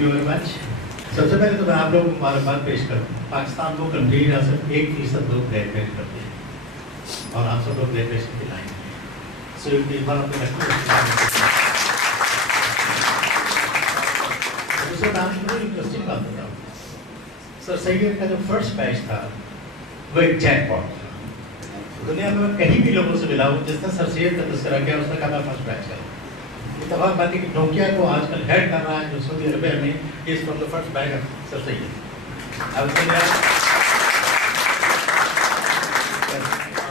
Thank you very much. سب سے پہلے تو میں آپ لوگوں کو مبارکباد پیش کروں. پاکستان کو کنٹری جہاں صرف 1% لوگ گریجویٹ کرتے ہیں اور آپ سب لوگ گریجویشن کی لائن میں. سو ایک بار اپنے دوسرا نام انٹرسٹنگ بات بتاؤں. سر سید کا جو فرسٹ بیچ تھا وہ ایک جیک پاٹ تھا. دنیا میں کہیں بھی لوگوں سے ملا ہوں جس نے سر سید کا تذکرہ کیا اس نے کہا میں فرسٹ بیچ کروں. اتفاق بات ہے کہ نوکیا کو آج کل ہیڈ کر رہا ہے جو سعودی عربیہ میں is from the first batch of sir Syed.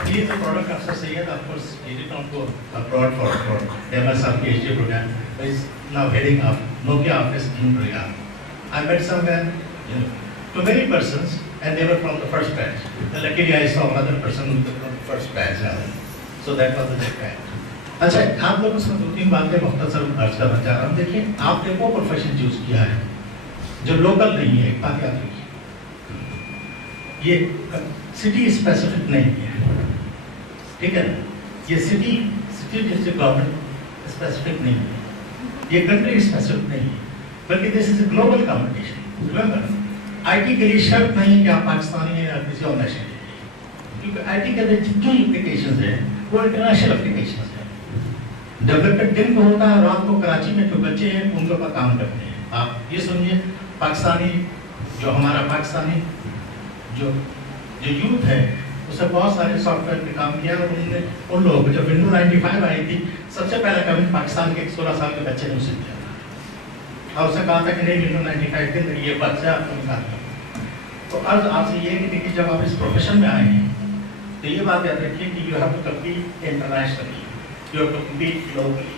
He is a product of Sir Syed. Of course, he did not go abroad for MS or PhD program. But he is now heading up Nokia office in Riyadh. I met somewhere, to many persons, and they were from the first batch. And luckily, I saw another person who was from the first batch. So that was the fact. اچھا آپ لوگوں سے 2-3 باتیں مختصر عرض کرنا چاہ رہا ہوں. دیکھیے آپ نے وہ پروفیشن چوز کیا ہے جو لوکل نہیں ہے. بات یاد رکھیے یہ سٹی اسپیسیفک نہیں ہے, ٹھیک ہے نا. یہ سٹی ڈسٹرکٹ گورنمنٹ اسپیسیفک نہیں ہے, یہ کنٹری اسپیسیفک نہیں ہے, بلکہ this is a global competition. Remember IT کے لیے شرط نہیں کہ آپ پاکستانی ہیں یا کسی اور نیشنل کے, کیونکہ آئی ٹی کے اندر جتنی اپلیکیشنز ہیں وہ انٹرنیشنل اپلیکیشنز ہیں. ڈیولپمنٹ دن کو ہوتا ہے, رات کو کراچی میں جو بچے ہیں ان کے اوپر کام کرتے ہیں. آپ یہ سمجھیے پاکستانی جو ہمارا پاکستانی جو یوتھ ہے اس نے بہت سارے سافٹ ویئر پہ کام کیا, اور انہوں نے ان لوگوں کو جب ونڈو 95 آئی تھی سب سے پہلا کام پاکستان کے 16 سال کے بچے نے اسے کیا تھا, اور اسے کہا تھا کہ نہیں ونڈو 95 کے اندر یہ بچہ آپ کو نکال کر. تو عرض آپ سے یہ ہے کہ دیکھیے جب آپ اس پروفیشن میں آئے ہیں تو یہ بات یاد رکھیے کہ you have to compete internationally, you have to compete globally.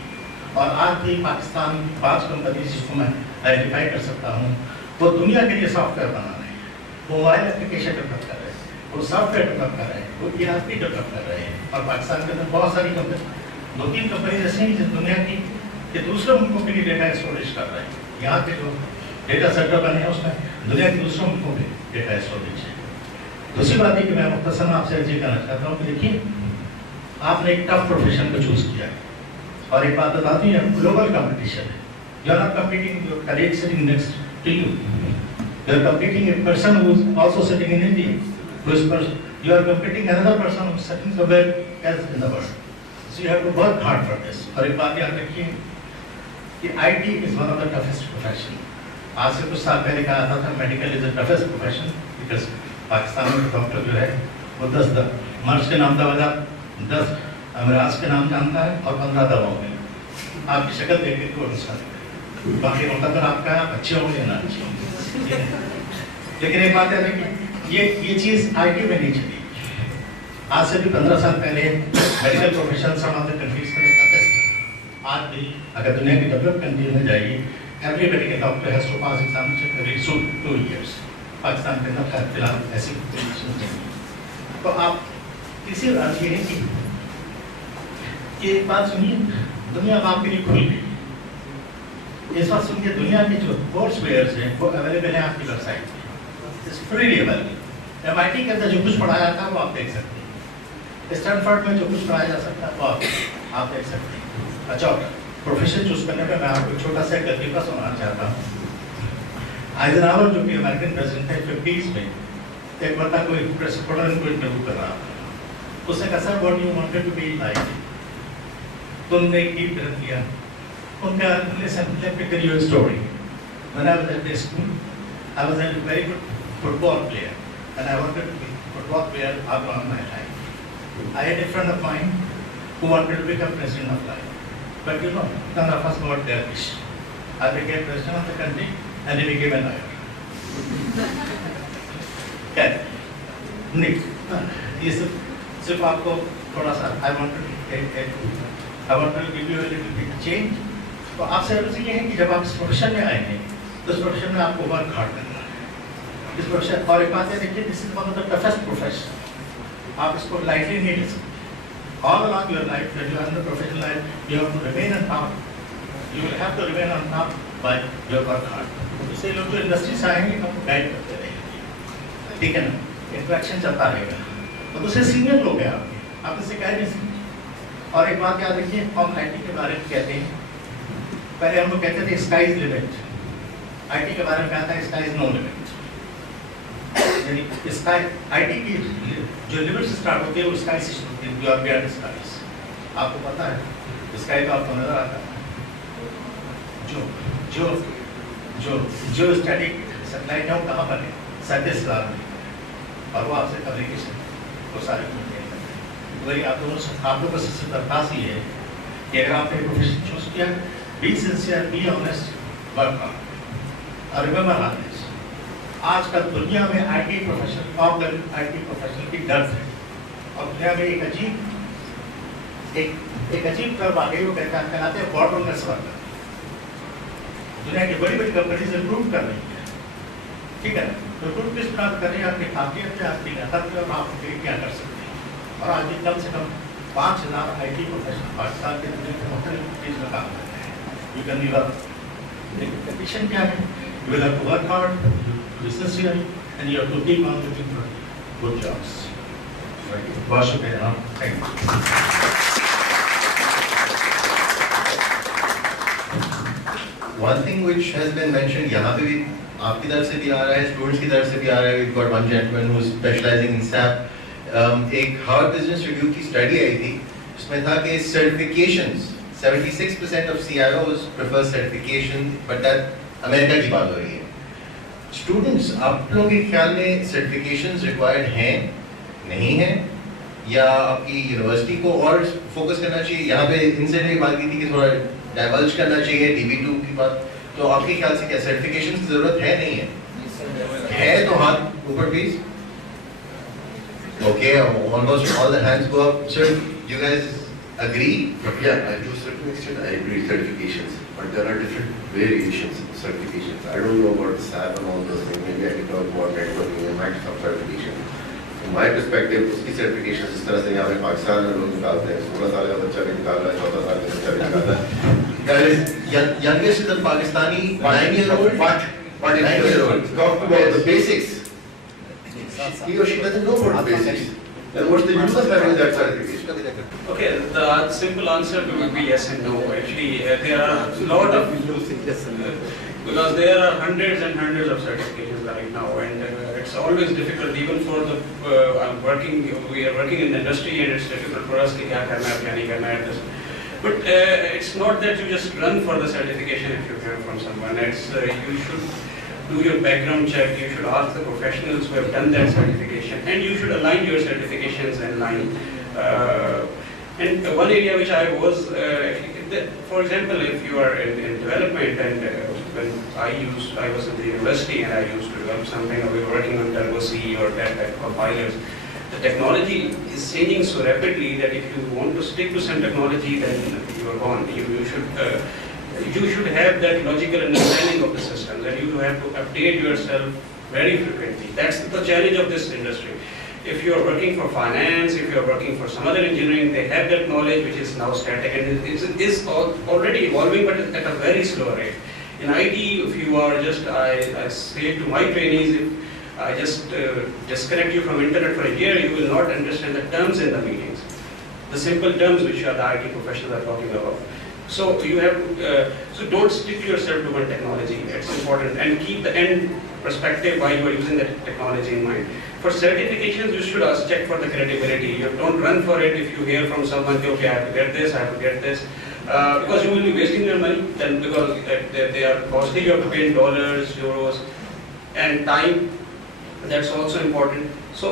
اور آج بھی پاکستان 5 کمپنیز جس کو میں آئیڈینٹیفائی کر سکتا ہوں وہ دنیا کے لیے سافٹ ویئر بنا رہے ہیں, وہ موبائل اپلیکیشن ڈیولپ کر رہے ہیں, وہ سافٹ ویئر ڈیولپ کر رہے ہیں, وہ ERP ڈیولپ کر رہے ہیں. اور پاکستان کے اندر بہت ساری کمپنی 2-3 کمپنیز ایسی ہیں جس دنیا کی کہ دوسرے ملکوں کے لیے ڈیٹا اسٹوریج کر رہے ہیں. یہاں کے جو ڈیٹا سینٹر بنے ہیں اس میں دنیا کے دوسرے ملکوں میں ڈیٹا اسٹوریج ہے. دوسری بات یہ کہ میں مختصراً آپ سے یہ کہنا چاہتا ہوں کہ دیکھیے آپ نے ایک ٹف پروفیشن کو چوز کیا ہے, اور ایک بات بتاتی ہے گلوبل کمپٹیشن ہے. You are not competing your colleague sitting next to you, you are competing a person who is also sitting in India, you are competing another person who is sitting somewhere else in the world. So you have to work hard for this. اور ایک بات یاد رکھیے کہ IT is one of the toughest profession. آج سے کچھ سال پہلے کہا تھا medical is the toughest profession because Pakistan میں ڈاکٹر جو ہے وہ 10 مرض کے نام کا وجہ 10 امراض کے نام جانتا ہے اور 15 دواؤں کے. آپ کی شکل دیکھ کے کوئی نسخہ باقی مقدر آپ کا اچھے ہوں یا نہ اچھے ہوں. لیکن ایک بات یاد رکھیے یہ چیز IT میں نہیں چلی. آج سے بھی 15 سال پہلے medical profession some of the countries کا ٹفسٹ. آج بھی اگر دنیا کی ڈیولپ کنٹری میں جائیے every medical doctor has to pass examination every 2 years. Pakistan کے اندر فی الحال ایسی کنڈیشن نہیں. تو آپ کسی راضی ہے کہ ایک بات سنیے, دنیا آپ کے لیے کھل گئی. اس بات سنیے دنیا کے جو کورس ویئرس ہیں وہ اویلیبل ہیں آپ کی ویب سائٹ پہ, فریلی اویلیبل. MIT کے اندر جو کچھ پڑھایا تھا وہ آپ دیکھ سکتے ہیں, اسٹینفورڈ میں جو کچھ پڑھایا جا سکتا ہے وہ آپ دیکھ سکتے ہیں. اچھا پروفیشن چوز کرنے پہ میں آپ کو چھوٹا سا لطیفہ سنانا چاہتا ہوں. آئزنہاور جو کہ امریکن پریزیڈنٹ ہے 50s میں, ایک مرتبہ کوئی پریس رپورٹر کو انٹرویو کر رہا تھا. اس نے کہا sir what you wanted to be like, تو انہوں نے ایک ٹیپ رکھ دیا. ان کا listen let me tell you a story. When I was at this school I was a very good football player and I wanted to be football player all along my life. I had a friend of mine who wanted to become president of life, but you know none of us got their wish. I became president of the country and he became a lawyer. Okay, Nick, یہ صرف آپ کو تھوڑا سا I want to give you a little bit change. تو آپ سے عرض یہ ہے کہ جب آپ اس پروفیشن میں آئے ہیں تو اس پروفیشن میں آپ کو ورک ہارڈ کرنا ہے. اس پروفیشن اور ایک بات ہے دیکھیے this is one of the toughest profession. آپ اس کو لائٹلی نہیں لے سکتے. آل along your life when you are in the professional life you have to remain on top. You will have to remain on top by your work hard. اس سے لوگ جو industry سے آئیں گے آپ کو گائڈ کرتے رہیں گے, ٹھیک ہے نا, انٹریکشن چلتا رہے گا. تو دوسرے سینئر لوگ ہیں آپ اس سے کہہ نہیں سکتے. اور ایک بات یاد رکھیے ہم IT کے بارے میں کہتے ہیں, پہلے ہم لوگ کہتے تھے sky is limit. I T کے بارے میں کہتا ہے اسکائی از نو لمٹ. یعنی اسکائی آئی ٹی کی جو لمٹس اسٹارٹ ہوتی ہے وہ اسکائی سے ہوتی ہے, جو بیانڈ اسکائیز. آپ کو پتا ہے اسکائی تو آپ کو نظر آتا ہے, جو اسٹیٹک سیٹلائٹ ہے وہ کہاں پر ہے, سینتیس ہزار میں, اور وہ آپ سے کمیونیکیشن وہ سارے وہی آپ لوگوں سے درخواست یہ ہے کہ اگر آپ نے پروفیشن چوز کیا, be sincere, be honest, work on. اور ریمبر آن دس, آج کل دنیا میں I T profession, top level I T professional کی ڈرد ہے, اور دنیا میں ایک عجیب ٹرم آ گئی, وہ کہلاتے ہیں بارڈر لیس ورکر. دنیا کی بڑی بڑی کمپنیز امپروو کر رہی ہیں, ٹھیک ہے, تو امپروو کس طرح کر رہے ہیں, آپ کی قابلیت پہ, آپ کی نقل پہ, اور آپ کیا کر سکتے ہیں. اور آج بھی کم سے کم 5,000 آئی ٹی پروفیشنل پاکستان کے دنیا کے مختلف چیز میں کام کرتے ہیں. یو کین بی ورک, لیکن کنڈیشن کیا ہے, you will have to work hard, to be sincere, and you have to keep on looking for good jobs. بہت شکریہ جناب, thank you. One thing which has been mentioned, یہاں پہ بھی آپ کی طرف سے بھی آ رہا ہے, اسٹوڈنٹس کی طرف سے بھی آ رہا ہے. We've got one gentleman who's specializing in SAP. ایک ہارورڈ بزنس ریویو کی اسٹڈی آئی تھی, اس میں تھا کہ certifications, 76% of CIOs prefer certification, but that امریکہ کی بات ہو رہی ہے. اسٹوڈنٹس, آپ لوگوں کے خیال میں certifications required ہیں, نہیں ہیں, یا آپ کی یونیورسٹی کو اور فوکس کرنا چاہیے؟ یہاں پہ ان سے بھی بات کی تھی کہ تھوڑا ڈائیورج کرنا چاہیے DB2 کی بات. تو آپ کے خیال سے کیا سرٹیفکیشن کی ضرورت ہے, نہیں ہے؟ ہے تو ہاتھ اوپر please. Okay, almost all the hands go up. Sir, you guys agree? Yeah, to a certain extent I agree certifications, but there are different variations of certifications. I don't know about SAP and all those things. Maybe I can talk about networking and Microsoft certification. From my perspective, اس کی certifications اس طرح سے یہاں پہ پاکستان میں لوگ نکالتے ہیں, 16 سال کا بچہ بھی نکال رہا ہے, 14 سال کا بچہ بھی نکال رہا ہے. That is youngest is a Pakistani 9-year-old. But 9-year-old. talk about the basics. He or she doesn't know about the basics. Then what's the use of having that certification? Okay, the simple answer would be yes and no. Actually, there are a lot of because there are hundreds and hundreds of certifications right now, and it's always difficult even for the we are working in the industry, and it's difficult for us to kya karna hai, kya nahi karna hai. But it's not that you just run for the certification if you hear from someone. It's you should do your background check. You should ask the professionals who have done that certification, and you should align your certifications in line. And one area which I was, for example, if you are in development, and when I was in the university and I used to develop something, we were working on Turbo C or that type of compilers. The technology is changing so rapidly that if you want to stick to some technology, then you are gone. You should have that logical understanding of the system, that you have to update yourself very frequently. That's the challenge of this industry. If you are working for finance, if you are working for some other engineering, they have that knowledge which is now static and is already evolving, but at a very slow rate. In IT, if you are just, I say to my trainees, if I just disconnect you from internet for a year, you will not understand the terms in the meetings, the simple terms which the IT professionals are talking about. So you have so don't stick yourself to one technology. It's important, and keep the end perspective while you are using that technology in mind. For certifications, you should check for the credibility. You don't run for it if you hear from someone, okay, I have to get this, I have to get this. Because you will be wasting your money, then because they are costly, you have to pay in dollars, euros, and time. That's also important. So,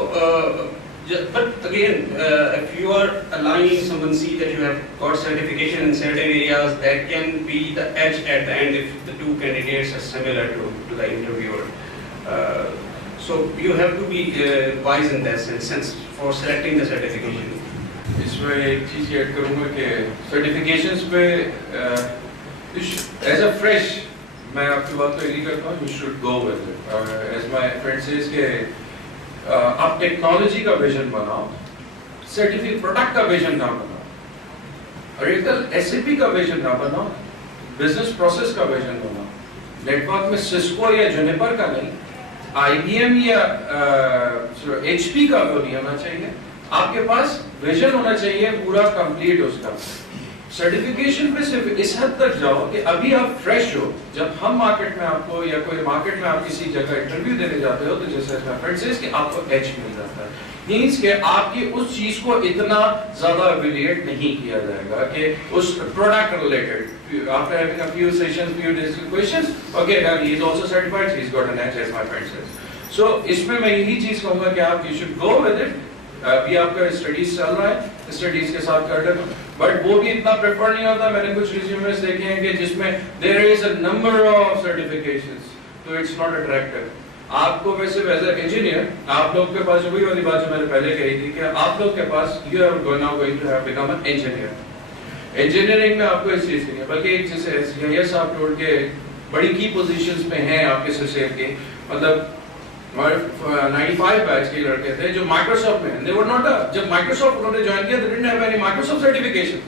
but again, if you are aligning, someone see that you have got certification in certain areas, that can be the edge at the end if the two candidates are similar to the interviewer. So you have to be wise in that sense for selecting the certification. اس میں ایک چیز add کروں گا کہ certifications پہ as a fresh میں آپ کی بات کو ایگری کرتا ہوں, you should go with it. As my friend says کہ آپ ٹیکنالوجی کا ویژن بناؤ, سرٹیفکیٹ پروڈکٹ کا ویژن نہ بناؤ, اور ایک ایس اے پی کا ویژن نہ بناؤ, بزنس پروسیس کا ویژن بناؤ. نیٹ ورک میں سسکو یا جونیپر کا نہیں, آئی بی ایم یا ایچ پی کا وہ نہیں ہونا چاہیے. آپ کے پاس ویژن ہونا چاہیے پورا کمپلیٹ اس کا. सर्टिफिकेशन पे सिर्फ इस हद तक जाओ कि अभी आप फ्रेश हो, जब हम मार्केट में आपको या कोई मार्केट में आप किसी जगह इंटरव्यू देने जाते हो तो जैसे फ्रेंड से कि आपको एच मिल जाता है, मींस कि आपकी उस चीज को इतना ज्यादा एवेल्युएट नहीं किया जाएगा कि उस product related after having a few sessions, few questions, okay, he is also certified, he's got an edge, as my friend says. So इसमें मैं यही चीज कहूंगा कि आप you should go with it. अभी आपका स्टडीज चल रहा है, स्टडीज के साथ कर लेना, बट वो भी इतना प्रेफर नहीं होता. मैंने कुछ रिज्यूमेस देखे हैं कि जिसमें there is a number of certifications, तो इट्स नॉट अट्रैक्टिव. आपको वैसे एज ए इंजीनियर आप लोग के पास वही वाली बात जो मैंने पहले कही थी कि आप लोग के पास you are now going to have become an engineer. Engineering में आपको इस चीज की बल्कि एक जैसे यस आप टोल्ड के बड़ी की पोजीशंस पे हैं आपके सिस्टम के, मतलब 95 बैच के लड़के थे जो माइक्रोसॉफ्ट में, they were not a, जब माइक्रोसॉफ्ट उन्होंने ज्वाइन किया, they didn't have any Microsoft certification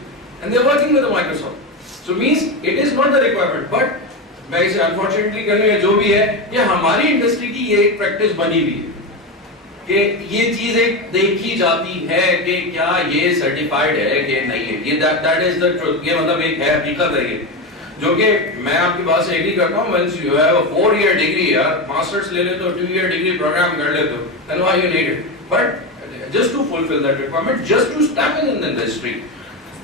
and they are working with the Microsoft. So means it is not the requirement, but मैं इसे unfortunately कहूँ या जो भी है, ये हमारी इंडस्ट्री की ये एक प्रैक्टिस बनी हुई है कि ये चीज एक देखी जाती है कि क्या ये सर्टिफाइड है कि नहीं है. ये that is the truth. ये मतलब एक है, हकीकत है ये, जो कि मैं आपकी बात से एग्री करता हूँ. once you have a 4-year degree, यार मास्टर्स ले लेते हो, 2-year degree program कर लेते हो, then why you need it? But just to fulfill that requirement, just to step in the industry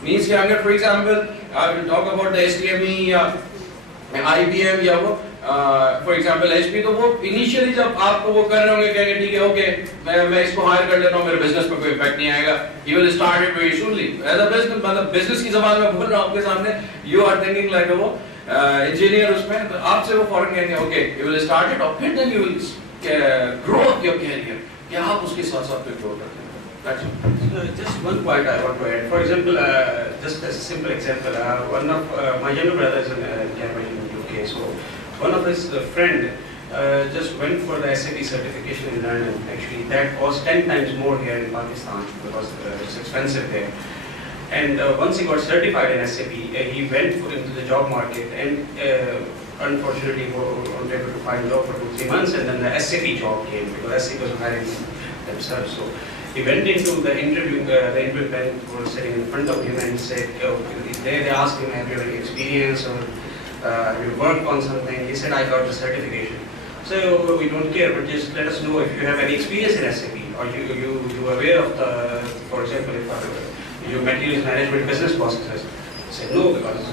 means कि अगर for example I will talk about the STME या IBM या वो for example HP, तो वो initially जब आपको वो कर रहे होंगे कहेंगे ठीक है ओके मैं इसको हायर कर लेता हूँ, मेरे बिजनेस पर कोई इफेक्ट नहीं आएगा. You will start it very soonly as a business, मतलब बिजनेस की जबान में बोल रहा हूँ आपके सामने, you are thinking like वो इंजीनियर उसमें, तो आपसे वो फौरन कहेंगे okay you will start it, और फिर then you will grow your career, क्या आप उसके साथ साथ फिर grow करते हैं. Just one point I want to add. For example, just as a simple example, one of my younger brother is in Cambridge in UK. So one of his friend just went for the SAP certification in London. Actually, that cost 10 times more here in Pakistan because it's expensive there. And once he got certified in SAP, he went into the job market and unfortunately he wasn't able to find a job for 2-3 months, and then the SAP job came because SAP was hiring themselves. So he went into the interview panel was sitting in front of him and said, they asked him, have you any experience or have you worked on something? He said, I got the certification. So we don't care, but just let us know if you have any experience in SAP, or you are aware of the, for example, if your materials management business processes. I said no, because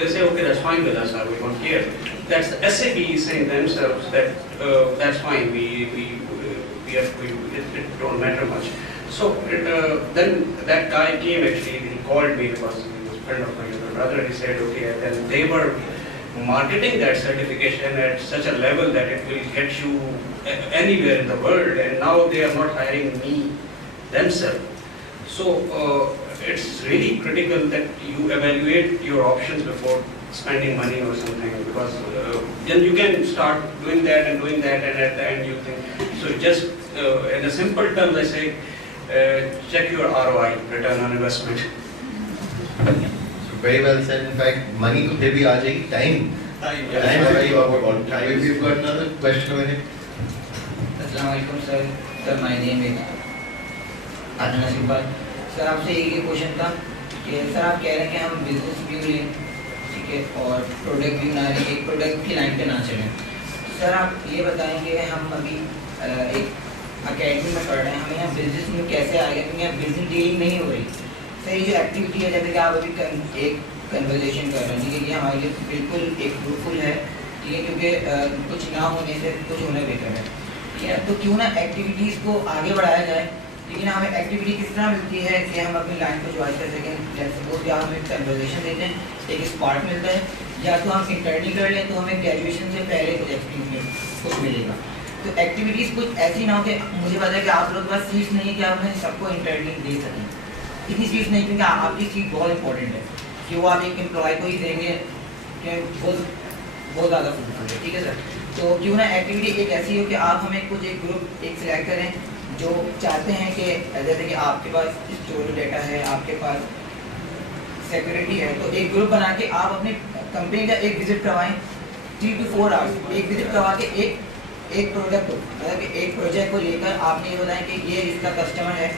they say, okay, that's fine with us, we don't care. That's the SAP saying themselves that that's fine, it don't matter much. So then that guy came actually, he called me because he was a friend of my younger brother. He said, okay, then they were marketing that certification at such a level that it will get you anywhere in the world, and now they are not hiring me themselves. So it's really critical that you evaluate your options before spending money or something, because then you can start doing that, and at the end you think. So just in a simple terms, I say, check your ROI, return on investment. So very well said. In fact, money to फिर भी आ जाएगी, time is very important. If you've got another question over here. Assalamualaikum sir. Sir, my name is Adnan Asifal. Sir आपसे एक question था कि sir आप कह रहे हैं कि हम बिजनेस भी लें, ठीक है, और प्रोडक्ट भी बना रहे हैं, एक प्रोडक्ट की लाइन पे ना चलें. सर आप ये बताएंगे हम अभी एक अकेडमी में पढ़ रहे हैं, हमें यहाँ बिजनेस में कैसे आएगा, क्योंकि यहाँ बिजनेस डीलिंग नहीं हो रही. सर ये जो एक्टिविटी है, जैसे कि आप अभी एक कन्वर्सेशन कर रहे हैं, ठीक है, ये हमारे लिए बिल्कुल एक फ्रूटफुल है, ठीक है, क्योंकि कुछ ना होने से कुछ होना बेहतर है, ठीक है. तो क्यों ना एक्टिविटीज़ को आगे बढ़ाया जाए, लेकिन हमें एक्टिविटी किस तरह मिलती है कि हम अपनी लाइन को ज्वाइन कर सकें. जैसे सपोज कि आप हमें कन्वर्सेशन देते हैं, एक स्पार्क मिलता है, या तो हम इंटर्नली कर लें तो हमें ग्रेजुएशन से पहले कुछ एक्सपीरियंस कुछ मिलेगा. तो एक्टिविटीज़ कुछ ऐसी ना हो कि मुझे पता है कि आप लोग के पास सीट्स नहीं है कि आप उन्हें सबको इंटर्नली दे सकें. इतनी सीट्स नहीं, क्योंकि आपकी सीट बहुत इंपॉर्टेंट है कि वो आप एक एम्प्लॉय को ही देंगे कि बहुत ज़्यादा फ्रूटफुल है, ठीक है सर. तो क्यों ना एक्टिविटी एक ऐसी हो कि आप हमें कुछ एक ग्रुप एक सिलेक्ट करें जो चाहते हैं कि जैसे कि आपके पास स्टोर डेटा है, आपके पास सिक्योरिटी है, तो एक ग्रुप बना के आप अपनी कंपनी का एक विजिट करवाएं 3 to 4 आवर्स, एक विजिट करवा के एक प्रोडक्ट को, मतलब कि एक प्रोजेक्ट को लेकर आपने ये बताएं कि ये इसका कस्टमर है,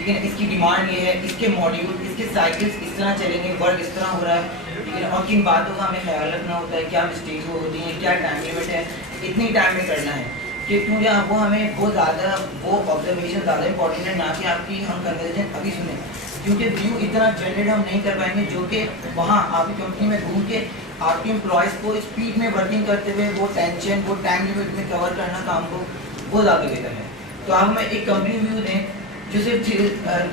ٹھیک ہے نا, اس کی ڈیمانڈ یہ ہے, اس کے ماڈیول, اس کے سائیکلس اس طرح چلیں گے, ورک اس طرح ہو رہا ہے, ٹھیک ہے نا, اور کن باتوں کا ہمیں خیال رکھنا ہوتا ہے, کیا مسٹیکس ہوتی ہیں, کیا ٹائم لمٹ ہے, اتنی ٹائم میں کرنا ہے. کہ کیونکہ وہ ہمیں بہت زیادہ وہ آبزرویشن زیادہ امپورٹنٹ ہے, نہ کہ آپ کی ہم کنورزیشن ابھی سنیں, کیونکہ ویو اتنا جنریٹ ہم نہیں کر پائیں گے جو کہ وہاں آپ کی کمپنی میں گھوم کے آپ کے امپلائز کو اسپیڈ میں ورکنگ کرتے ہوئے وہ ٹینشن, وہ ٹائم لمٹ میں کور کرنا کام کو بہت زیادہ بہتر ہے. تو آپ ہمیں ایک کمپنی ویو دیں جو صرف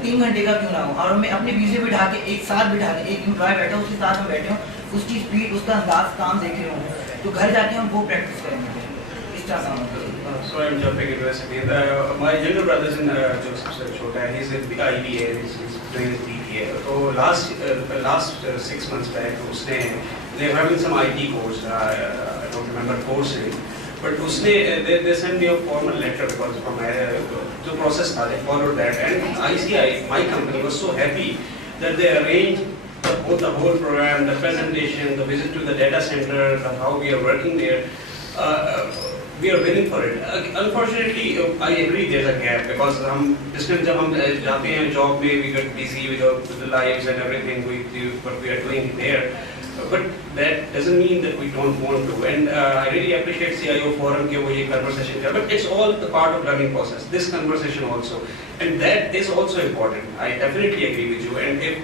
3 گھنٹے کا کیوں نہ ہو, اور ہمیں اپنے ویو سے بٹھا کے ایک ساتھ بٹھا کے ایک امپلائی بیٹھا ہو, اس کے ساتھ ہم بیٹھے ہوں, اس کی اسپیڈ, اس کا انداز کام دیکھ رہے ہوں, تو گھر جا کے ہم وہ پریکٹس کریں گے. اس طرح کام ہوتا ہے. So I'm jumping into this again. My younger brother is in Joseph Chota. He's in the IBA. He's doing his BBA. So last 6 months back, they're having some IT course. I don't remember course name. But they sent me a formal letter because from the process they followed that. And ICI, my company, was so happy that they arranged both the whole program, the presentation, the visit to the data center, how we are working there. We are willing for it. Unfortunately, I agree there's a gap because जब हम जाते हैं job में, we get busy with the lives and everything we do, what we are doing there. But that doesn't mean that we don't want to. And I really appreciate CIO forum के वो ये conversation किया. But it's all the part of learning process. This conversation also, and that is also important. I definitely agree with you. And if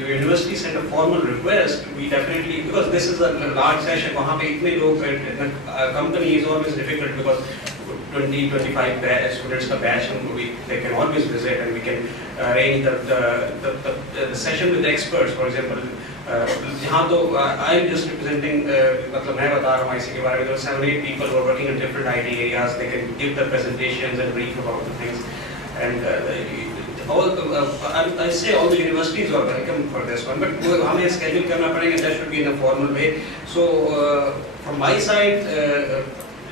your university send a formal request, we definitely, because this is a large session, वहाँ पे इतने लोग, company is always difficult because 20-25 students का batch, they can always visit and we can arrange the session with the experts. For example, जहाँ तो I'm just representing, मतलब मैं बता रहा हूँ IC के बारे में, there are 7-8 people who are working in different IT areas. They can give the presentations and brief about the things. And I say all the universities are welcome for this one, but हमें schedule करना पड़ेगा. That should be in a formal way. So from my side,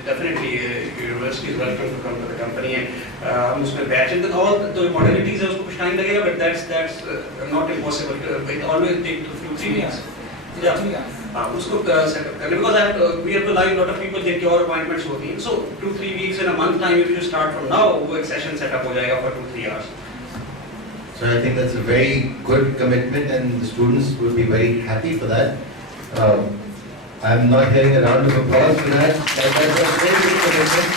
definitely university is welcome to come to the company, and हम उसमें batch and all the modalities है उसको कुछ time लगेगा, but that's not impossible. It always take 2-3 weeks. Yeah. उसको set up करने, because we have to line a lot of people जिनकी और appointments होती हैं. So 2-3 weeks in a month time, if you start from now, वो एक session set up हो जाएगा for 2-3 hours. So I think that's a very good commitment, and the students will be very happy for that. I'm not hearing a round of applause for that. That's a very good commitment.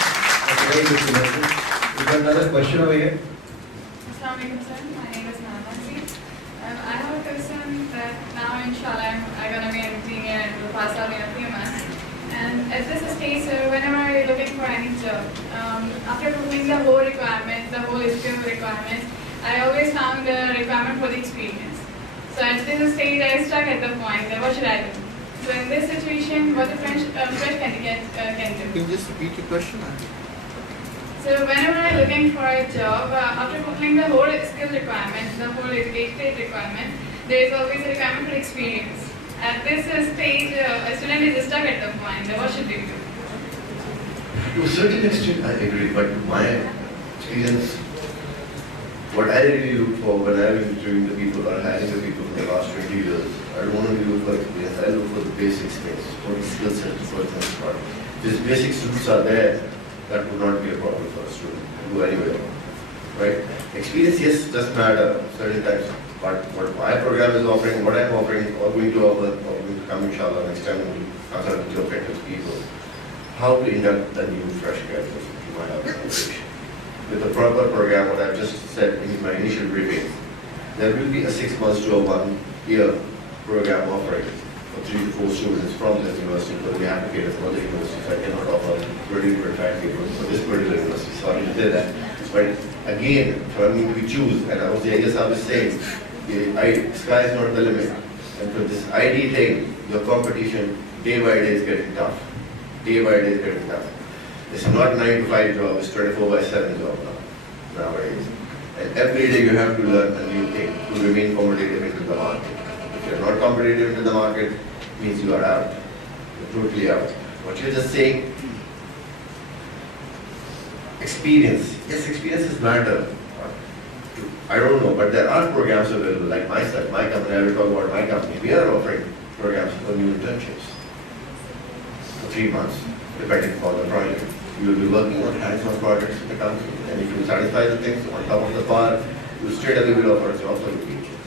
That's a very good commitment. We've got another question over here. Assalamualaikum sir, my name is Nanasi. I have a question that now inshallah I'm going to be an engineer and will pass out in a few months. And at this stage, sir, whenever you're looking for any job, after reviewing the whole requirements, the whole skill requirements, I always found the requirement for the experience. So at this stage, I stuck at the point that what should I do? So in this situation, what the fresh candidate can do? Can you just repeat your question? So whenever I'm looking for a job, after fulfilling the whole skill requirements, the whole educated requirement, there is always a requirement for experience. At this stage, a student is stuck at the point that what should they do? To a certain extent, I agree, but my experience, what I really look for when I'm interviewing the people or hiring the people for the last 20 years, I don't want to look for experience, I look for the basic skills, for the skill set the person is part. If these basic skills are there, that would not be a problem for a student to go anywhere, right? Experience, yes, does matter certain times, but what my program is offering, what I'm offering, or going to offer, or going to come inshallah next time to consult with your affected people, how to induct the new fresh graduates into my organization. With the proper program, what I've just said in my initial briefing, there will be a 6 months to a 1 year program offering for 3 to 4 students from this university, because we have to cater for other universities. I cannot offer 20-25 people for this particular university, sorry to say that. But again, for me to choose, and I was saying, sky is not the limit. And for this ID thing, your competition day by day is getting tough. Day by day is getting tough. It's not 9 to 5 job, it's 24/7 job nowadays. And every day you have to learn a new thing to remain competitive into the market. If you're not competitive into the market, means you are out. You're totally out. What you're just saying, experience. Yes, experiences matter. I don't know, but there are programs available, like myself, my company, I will talk about my company. We are offering programs for new internships for 3 months, depending on the project. You will be working on hands-on projects in the company, and if you satisfy the things on top of the bar, you straight away will offer a job for the future.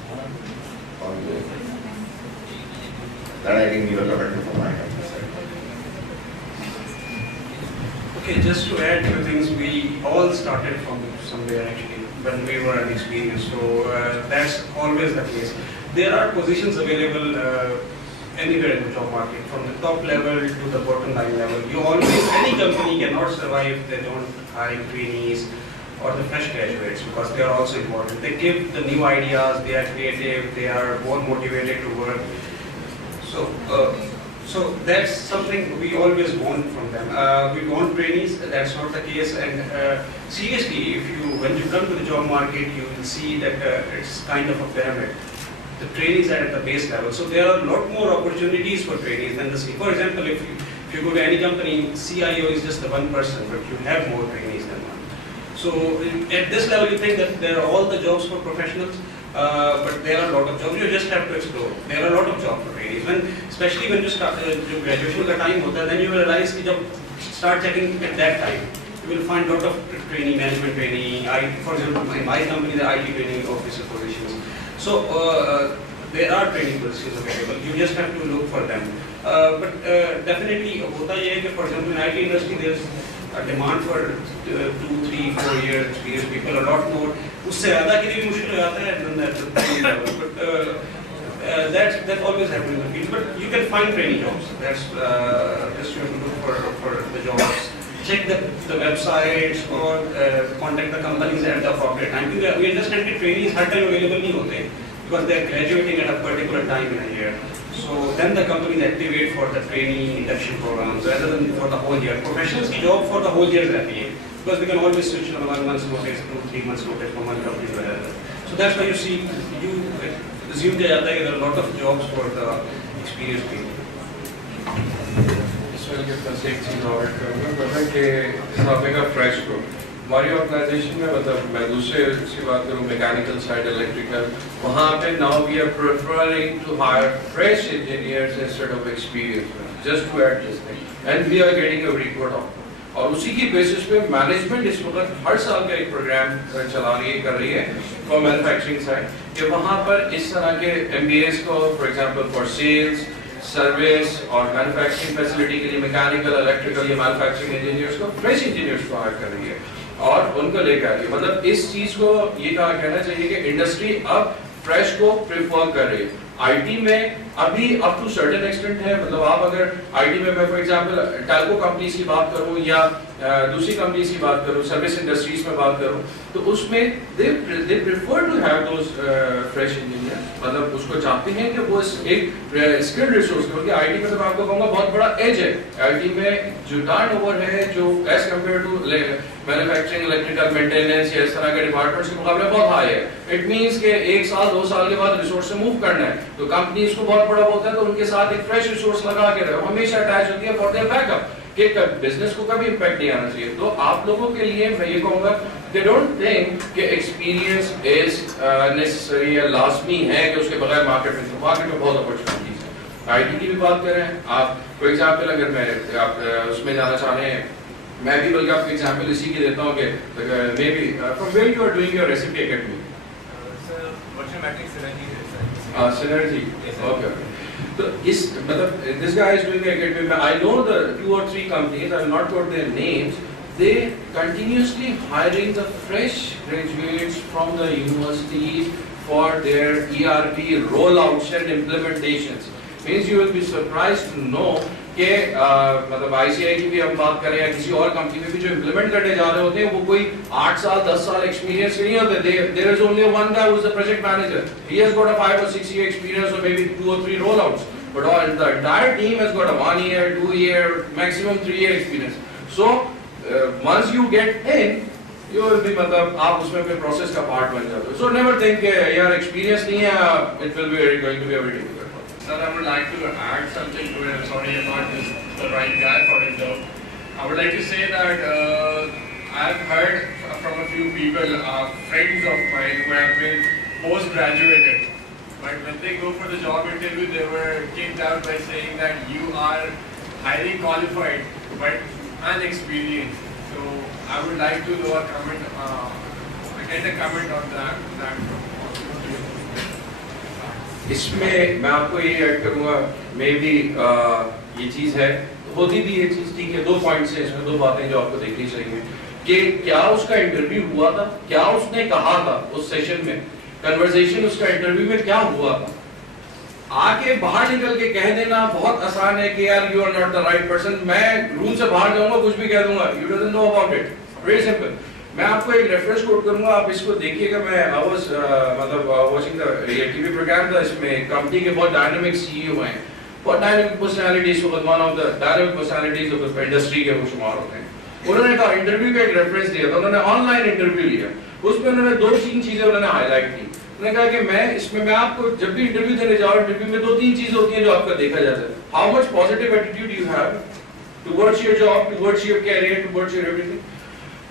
Ongoing. That I think you have commitment from my company side. Okay, just to add few things, we all started from somewhere actually when we were unexperienced. So that's always the case. There are positions available anywhere in the job market, from the top level to the bottom line level. You always, any company cannot survive if they don't hire trainees or the fresh graduates, because they are also important. They give the new ideas, they are creative, they are more motivated to work. So that's something we always want from them. We want trainees, that's not the case. And seriously, when you come to the job market, you will see that it's kind of a pyramid. The trainees are at the base level. So there are a lot more opportunities for trainees than the C. For example, if you go to any company, CIO is just the one person, but you have more trainees than one. So at this level, you think that there are all the jobs for professionals, but there are a lot of jobs. You just have to explore. There are a lot of jobs for trainees. Especially when you start graduation ka time hota, then you will realize that start checking at that time. You will find a lot of training, management training. For example, in my company, the IT training officer positions. So there are training positions available. You just have to look for them. But definitely, hota ye hai कि, for example, in IT industry, there's a demand for 2, 3, 4 years experienced people, a lot more. उससे ज़्यादा के लिए मुश्किल हो जाता है than that level. But that always happens in the field. But you can find training jobs. That's just you have to look for the jobs. Check the websites or contact the companies at the appropriate time. We understand that trainees her time available नहीं होते, because they are graduating at a particular time in a year. So then the companies activate for the training induction programs rather than for the whole year. Professionals की job for the whole year रहती है, because they can always switch on 1 month's notice, 2, 3 months notice from one company to another. So that's why you see, you assume किया जाता है कि there are a lot of jobs for the experienced people. इसमें के पास एक चीज़ और करूँगा कि टॉपिक ऑफ फ्रेश को हमारी ऑर्गेनाइजेशन में, मतलब मैं दूसरे की बात करूँ, मैकेनिकल साइड, इलेक्ट्रिकल, वहाँ पे now we are preferring to hire fresh engineers instead of experience, just to add this thing, and we are getting a very good output. और उसी की बेसिस पे मैनेजमेंट इस वक्त हर साल का एक प्रोग्राम चला रही है, कर रही है फॉर मैन्युफैक्चरिंग साइड, कि वहाँ पर इस तरह के MBAs को, for example for sales, service और मैन्युफैक्चरिंग फैसिलिटी के लिए मैकेनिकल, इलेक्ट्रिकल या मैन्युफैक्चरिंग इंजीनियर्स को, फ्रेश इंजीनियर्स को हायर कर रही है और उनको लेकर आ रही है. मतलब इस चीज को ये कहा कहना चाहिए कि इंडस्ट्री अब फ्रेश को प्रेफर कर रही है. आईटी में अभी अप टू सर्टेन एक्सटेंट है, मतलब आप अगर आईटी में, मैं फॉर एग्जांपल टेलको कंपनीज की बात करूं या दूसरी कंपनीज की बात करूं, सर्विस इंडस्ट्रीज में बात करूं, तो उसमें they prefer to have those fresh engineer, मतलब उसको चाहते हैं कि वो एक स्किल्ड रिसोर्स, क्योंकि आईटी में तो मैं आपको कहूँगा बहुत बड़ा एज है. आईटी में जो टर्नओवर है, जो as compared to manufacturing, electrical, maintenance या इस तरह के डिपार्टमेंट्स के मुकाबले बहुत हाई है. इट मीन्स के 1 साल 2 साल के बाद रिसोर्स से मूव करना है, तो कंपनी इसको बहुत बड़ा होता है, तो उनके साथ एक फ्रेश रिसोर्स लगा के रहो, हमेशा अटैच होती है फॉर देयर बैकअप, कि बिजनेस को कभी इंपैक्ट नहीं आना चाहिए. तो आप लोगों के लिए मैं ये कहूँगा कि डोंट थिंक कि एक्सपीरियंस इज नेसेसरी या लाजमी है कि उसके बगैर मार्केट में बहुत अपॉर्चुनिटीज है. आईटी की भी बात करें आप, फॉर एग्जांपल अगर मैं आप उसमें जाना चाह रहे हैं, मैं भी बल्कि आपको एग्जांपल इसी की देता हूँ कि maybe from where you are doing your recipe academy. Synergy. Okay. So is this guy is doing academy. I know the 2 or 3 companies. I will not quote their names. They continuously hiring the fresh graduates from the universities for their ERP rollouts and implementations. Means you will be surprised to know कि मतलब ICI की भी हम बात करें या किसी और कंपनी में भी जो इम्प्लीमेंट करने जा रहे होते हैं, वो कोई 8 साल 10 साल एक्सपीरियंस के नहीं होते. There is only one guy who is the project manager. He has got a 5 or 6 year experience or maybe 2 or 3 rollouts. But the entire team has got a 1 year, 2 year, maximum 3 year experience. So once you get in, you will be मतलब आप उसमें फिर process का part बन जाते हो. So never think कि यार एक्सपीरियंस नहीं है, it will be going to be very difficult. Sir, I would like to add something to it. I'm sorry I'm not the right guy for it though. I would like to say that I've heard from a few people, friends of mine who have been post-graduated, but when they go for the job interview, they were kicked out by saying that you are highly qualified, but unexperienced. So I would like to know a comment, get a comment on that. इसमें मैं आपको ये add करूंगा, may be ये चीज है, होती भी ये चीज, ठीक है, 2 पॉइंट्स हैं इसमें, 2 बातें जो आपको देखनी चाहिए कि क्या उसका इंटरव्यू हुआ था, क्या उसने कहा था उस सेशन में, कन्वर्सेशन उसका इंटरव्यू में क्या हुआ था। आके बाहर निकल के कह देना बहुत आसान है कि यार you are not the right person, मैं रूम से बाहर जाऊंगा कुछ भी कह दूंगा, you doesn't know about it, very simple. मैं आपको एक रेफरेंस कोट करूंगा, आप इसको देखिएगा। मैं आई वाज मतलब वाचिंग द ये टीवी प्रोग्राम था, इसमें कंपनी के बहुत डायनामिक सीईओ हैं, बहुत dynamic personalities, one of the dynamic personalities of the industry के वो शुमार होते हैं। उन्होंने कहा, इंटरव्यू का एक रेफरेंस दिया था, उन्होंने ऑनलाइन इंटरव्यू लिया, उसमें उन्होंने 2-3 चीजें उन्होंने हाईलाइट की। उन्होंने कहा कि मैं आपको जब भी इंटरव्यू देने जाऊँ, इंटरव्यू में 2-3 चीजें होती हैं जो आपका देखा जाता है। How much positive attitude you have towards your job, towards your career, towards your everything,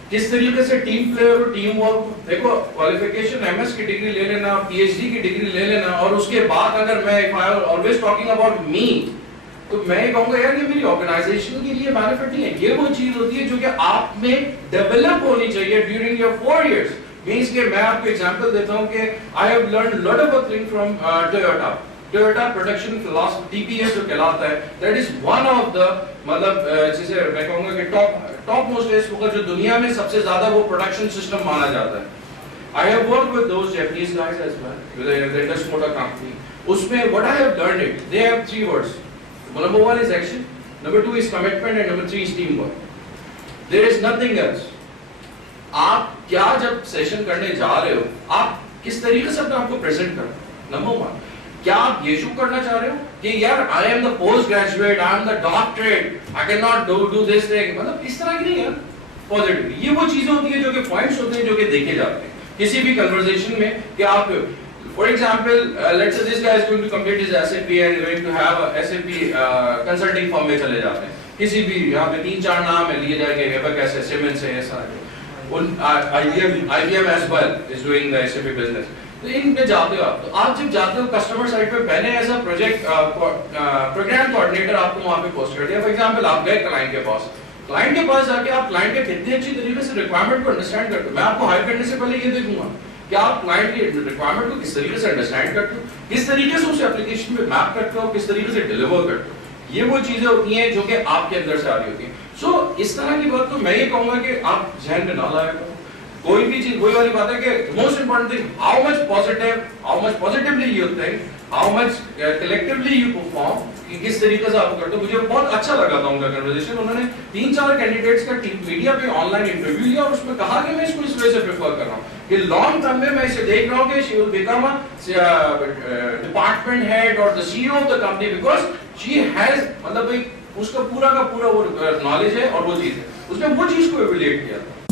किस तरीके से टीम प्लेयर और टीम वर्क। देखो क्वालिफिकेशन एमएस की डिग्री ले लेना, पीएचडी की डिग्री ले लेना, और उसके बाद अगर मैं ऑलवेज टॉकिंग अबाउट मी, तो मैं ये कहूंगा यार ये मेरी ऑर्गेनाइजेशन के लिए बेनिफिट नहीं है। ये वो चीज होती है जो कि आप में डेवलप होनी चाहिए ड्यूरिंग योर 4 years। मींस के मैं आपको एग्जांपल देता हूं कि I have learn lot of thing from Toyota production philosophy, TPS जो कहलाता है, that is one of the मतलब जिसे मैं कहूंगा कि टॉप मोस्ट इस वक्त जो दुनिया में सबसे ज्यादा वो प्रोडक्शन सिस्टम माना जाता है। I have worked with those Japanese guys as well, with the Indus Motor Company. उसमें what I have learned it, they have 3 words. Number 1 is action, number 2 is commitment, and number 3 is teamwork. There is nothing else. आप क्या जब session करने जा रहे हो, आप किस तरीके से अपने आप को प्रेजेंट कर रहे हो, नंबर 1। क्या आप ये शो करना चाह रहे हो कि यार I am the post graduate, I am the doctorate, I can not do this thing, मतलब इस तरह की नहीं है। पॉजिटिव ये वो चीजें होती है जो कि पॉइंट्स होते हैं जो कि देखे जाते हैं किसी भी कन्वर्सेशन में कि आप, for example, let's say this guy is going to complete his SAP and going to have a SAP consulting firm में चले जाते हैं, किसी भी यहाँ पे 3-4 नाम है लिए जाएंगे, Abacus है, Siemens है, ऐसा है, उन IBM as well is doing the SAP business। तो इन पे जाते हो आप, तो आप जब जाते हो कस्टमर साइड पे, मैंने as a project program coordinator आपको वहाँ पे पोस्ट कर दिया। फॉर एग्जांपल आप गए क्लाइंट के पास जाके आप क्लाइंट के कितने अच्छी तरीके से रिक्वायरमेंट को अंडरस्टैंड करते हो। मैं आपको हायर करने से पहले ये देखूंगा कि आप क्लाइंट की रिक्वायरमेंट को किस तरीके से अंडरस्टैंड करते हो, किस तरीके से उसे एप्लीकेशन में मैप करते हो, किस तरीके से डिलीवर करते हो। ये वो चीजें होती हैं जो कि आपके अंदर से आ रही होती हैं। सो इस तरह की बात तो मैं ये कहूंगा कि आप जहन में ना लाया करो कोई भी चीज। वही वाली बात है कि most important thing, how much positively you think, how much collectively you perform, कि किस तरीके से आप करते हो। मुझे बहुत अच्छा लगा था उनका कन्वर्सेशन। उन्होंने 3-4 कैंडिडेट्स का मीडिया पे ऑनलाइन इंटरव्यू लिया और उसमें कहा कि मैं इसको इस वजह से प्रेफर कर रहा हूँ कि लॉन्ग टर्म में मैं इसे देख रहा हूँ कि she will become a department head और the CEO of the company, because she has, मतलब उसका पूरा का पूरा वो नॉलेज है और वो चीज है, उसने वो चीज को एवेल्युएट किया था।